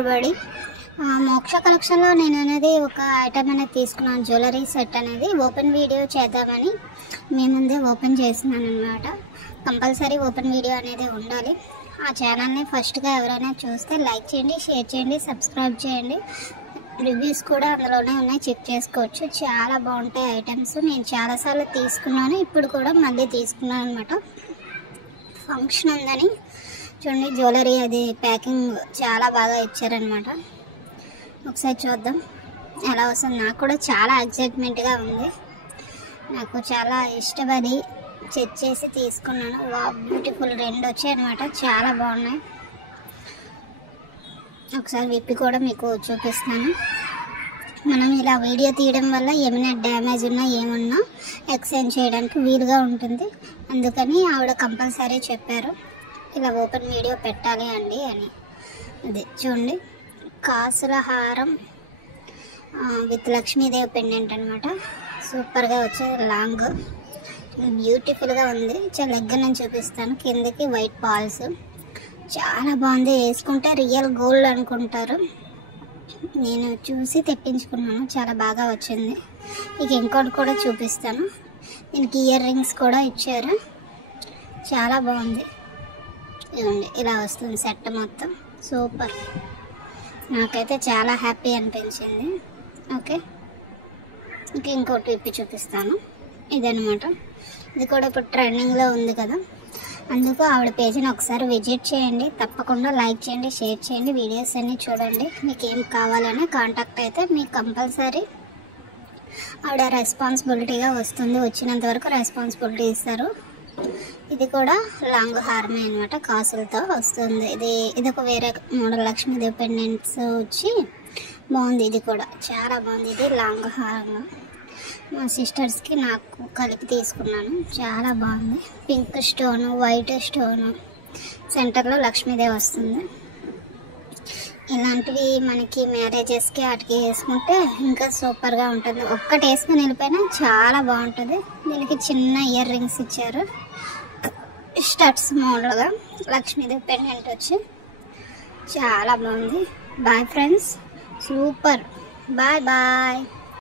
everybody. మోక్ష collection లో నేను అనేది ఒక ఐటమ్ అనేది తీసుకున్నాను, జ్యువెలరీ సెట్ అనేది ఓపెన్ వీడియో చేద్దామని మీ ముందే ఓపెన్ చేస్తున్నాను అన్నమాట. కంపల్సరీ ఓపెన్ వీడియో అనేది ఉండాలి. ఆ ఛానల్ని ఫస్ట్గా ఎవరైనా చూస్తే లైక్ చేయండి, షేర్ చేయండి, సబ్స్క్రైబ్ చేయండి. రివ్యూస్ కూడా అందులోనే ఉన్నాయి, చెక్ చేసుకోవచ్చు. చాలా బాగుంటాయి ఐటమ్స్. నేను చాలాసార్లు తీసుకున్నాను, ఇప్పుడు కూడా మళ్ళీ తీసుకున్నాను అనమాట. ఫంక్షన్ ఉందని చూడండి, జ్యువెలరీ అది ప్యాకింగ్ చాలా బాగా ఇచ్చారనమాట. ఒకసారి చూద్దాం ఎలా వస్తుంది. నాకు కూడా చాలా ఎక్సైట్మెంట్గా ఉంది. నాకు చాలా ఇష్టపడి చెక్ చేసి తీసుకున్నాను. బ్యూటిఫుల్ 2 వచ్చాయి అనమాట, చాలా బాగున్నాయి. ఒకసారి విప్పి కూడా మీకు చూపిస్తాను. మనం ఇలా వీడియో తీయడం వల్ల ఏమైనా డ్యామేజ్ ఉన్నా ఏమన్నా ఎక్స్చేంజ్ చేయడానికి వీలుగా ఉంటుంది. అందుకని ఆవిడ కంపల్సరీ చెప్పారు ఇలా ఓపెన్ వీడియో పెట్టాలి అండి అని. అదే చూడండి, కాసుల హారం విత్ లక్ష్మీదేవి పెండెంట్ అనమాట. సూపర్గా వచ్చేది, లాంగ్ బ్యూటిఫుల్గా ఉంది. చాలా దగ్గర నుంచి చూపిస్తాను. కిందకి వైట్ పాల్స్, చాలా బాగుంది. వేసుకుంటే రియల్ గోల్డ్ అనుకుంటారు. నేను చూసి తెప్పించుకున్నాను, చాలా బాగా వచ్చింది. ఇక ఇంకోటి కూడా చూపిస్తాను. దీనికి ఇయర్ రింగ్స్ కూడా ఇచ్చారు, చాలా బాగుంది. ఇవ్వండి, ఇలా వస్తుంది సెట్ మొత్తం. సూపర్, నాకైతే చాలా హ్యాపీ అనిపించింది. ఓకే, ఇక ఇంకోటి విప్పి చూపిస్తాను. ఇదనమాట, ఇది కూడా ఇప్పుడు ట్రెండింగ్లో ఉంది కదా, అందుకు ఆవిడ పేజీని ఒకసారి విజిట్ చేయండి. తప్పకుండా లైక్ చేయండి, షేర్ చేయండి, వీడియోస్ అన్నీ చూడండి. మీకు ఏం కావాలని కాంటాక్ట్ అయితే మీకు కంపల్సరీ ఆవిడ రెస్పాన్సిబిలిటీగా వస్తుంది. వచ్చినంత వరకు రెస్పాన్సిబిలిటీ ఇస్తారు. ఇది కూడా లాంగ్ హారమే అనమాట, కాసులతో వస్తుంది. ఇది ఒక వేరే మోడల్ లక్ష్మీదేవి పెండెంట్స్ వచ్చి బాగుంది. ఇది కూడా చాలా బాగుంది. ఇది లాంగ్ హారం, మా సిస్టర్స్కి నాకు కలిపి తీసుకున్నాను. చాలా బాగుంది. పింక్ స్టోను, వైట్ స్టోను, సెంటర్లో లక్ష్మీదేవి వస్తుంది. ఇలాంటివి మనకి మ్యారేజెస్కి వాటికి వేసుకుంటే ఇంకా సూపర్గా ఉంటుంది. ఒక్కటి వేసుకుని వెళ్ళిపోయినా చాలా బాగుంటుంది. దీనికి చిన్న ఇయర్ రింగ్స్ ఇచ్చారు, స్టడ్స్ మోడల్గా. లక్ష్మీదేవి పెండెంట్ వచ్చి చాలా బాగుంది. Bye friends, super. Bye bye.